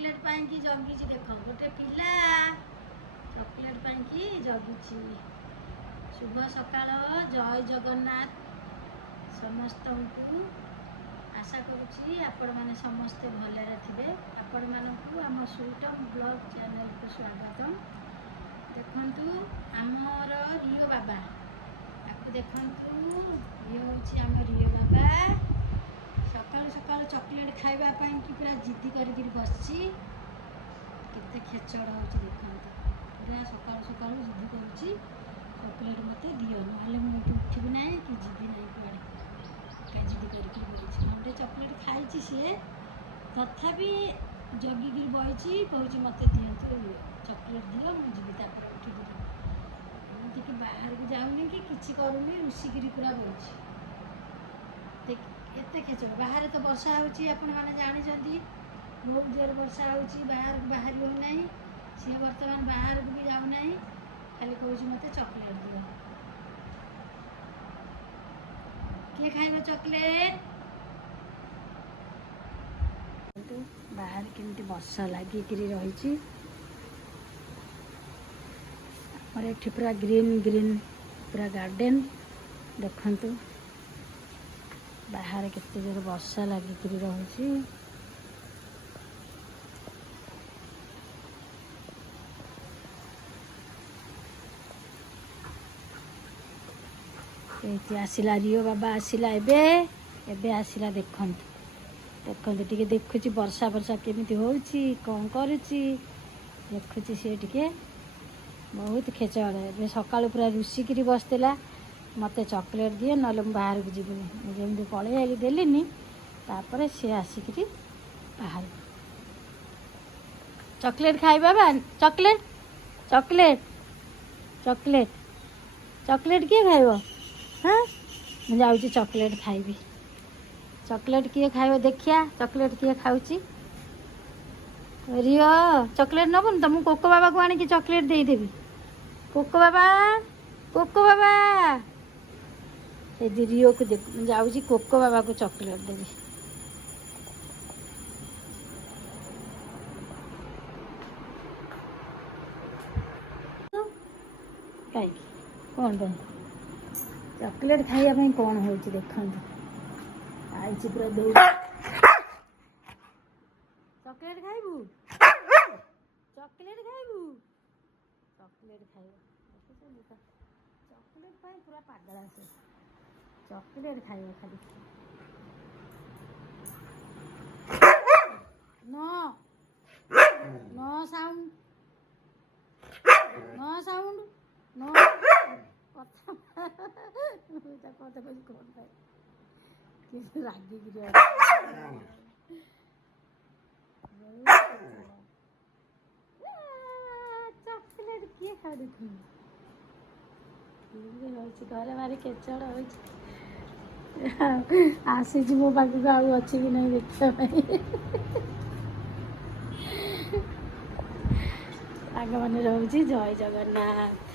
Chocolate पाई की जगी देख गोटे पिला चॉकलेट पाई की जगी। शुभ सकाळ जय जगन्नाथ समस्त को आशा करुच्ची आपण मैंने समस्ते भलरे थे। आपण मानू आम सुटम ब्लॉग चैनल को स्वागतम। देखु आमर रियो बाबा आपको देखु ये हूँ आम रियो बाबा सकाल सकाल चॉकलेट खावाई कि पूरा जिद्दी कर बसची केते खेचड़ हो देखते पूरा सकाल सकाल जिद्दी करुच्ची चॉकलेट मत दियो ना मुझे उठबी ना कि जीवी ना कड़े जिद्दी कर चॉकलेट खाई सी तथापि जगिकी बही कौच मत दिंतु चॉकलेट दियो मुझे उठिकी मुझे बाहर को जाऊनी कि किसी करूनी रुषिकी पूरा बही एते खेच बाहर तो वर्षा होने जानी बहुत जोर वर्षा बाहर को बाहर होना सी बर्तमान बाहर को भी जाऊना खाली कौच मत चॉकलेट दियो किए खाइब चॉकलेट बाहर केमती वर्षा लगिक रही पूरा ग्रीन ग्रीन पूरा गार्डन देखु बाहर केते जोर वर्षा लगिक रही आसला रियो बाबा आसला एबे आसला देखु टे देखुची वर्षा वर्षा केमी हो कौन करुच्ची देखुची सी टे बहुत खेचड़ सकाल पूरा रुषिकी बसला मत चॉकलेट दिए ना बाहर को जीवनी जमी पलि आई देली तापर सी आसिक बाहर चॉकलेट खाई बाबा चॉकलेट चॉकलेट चॉकलेट चॉकलेट किए खाइब हाँ मुझे जाऊँगी चॉकलेट खाइबी चॉकलेट किए खाइब देखिया चॉकलेट किए खाऊची रियो चॉकलेट नबन तुम कोको बाबा को आनिकी चॉकलेट देदेवी कोको बाबा ये रियो को देख जाऊँगी कोको बाबा को चॉकलेट देवी कहीं कौन पे चॉकलेट खाइबा कौन हो देखते आई पूरा दौड़ चॉकलेट खाइबू चॉकलेट खाइबू चॉकलेट खाइब चॉकलेट पूरा पागल आसे चॉकलेट खाइब खाली no no sound no sound no कथा कथा कौन पाए रागिक चॉकलेट किए खा देखी घर भारी खेचड़ हो आसी मो पाक अच्छी कि नहीं देखा आग मैंने रोचे जय जगन्नाथ।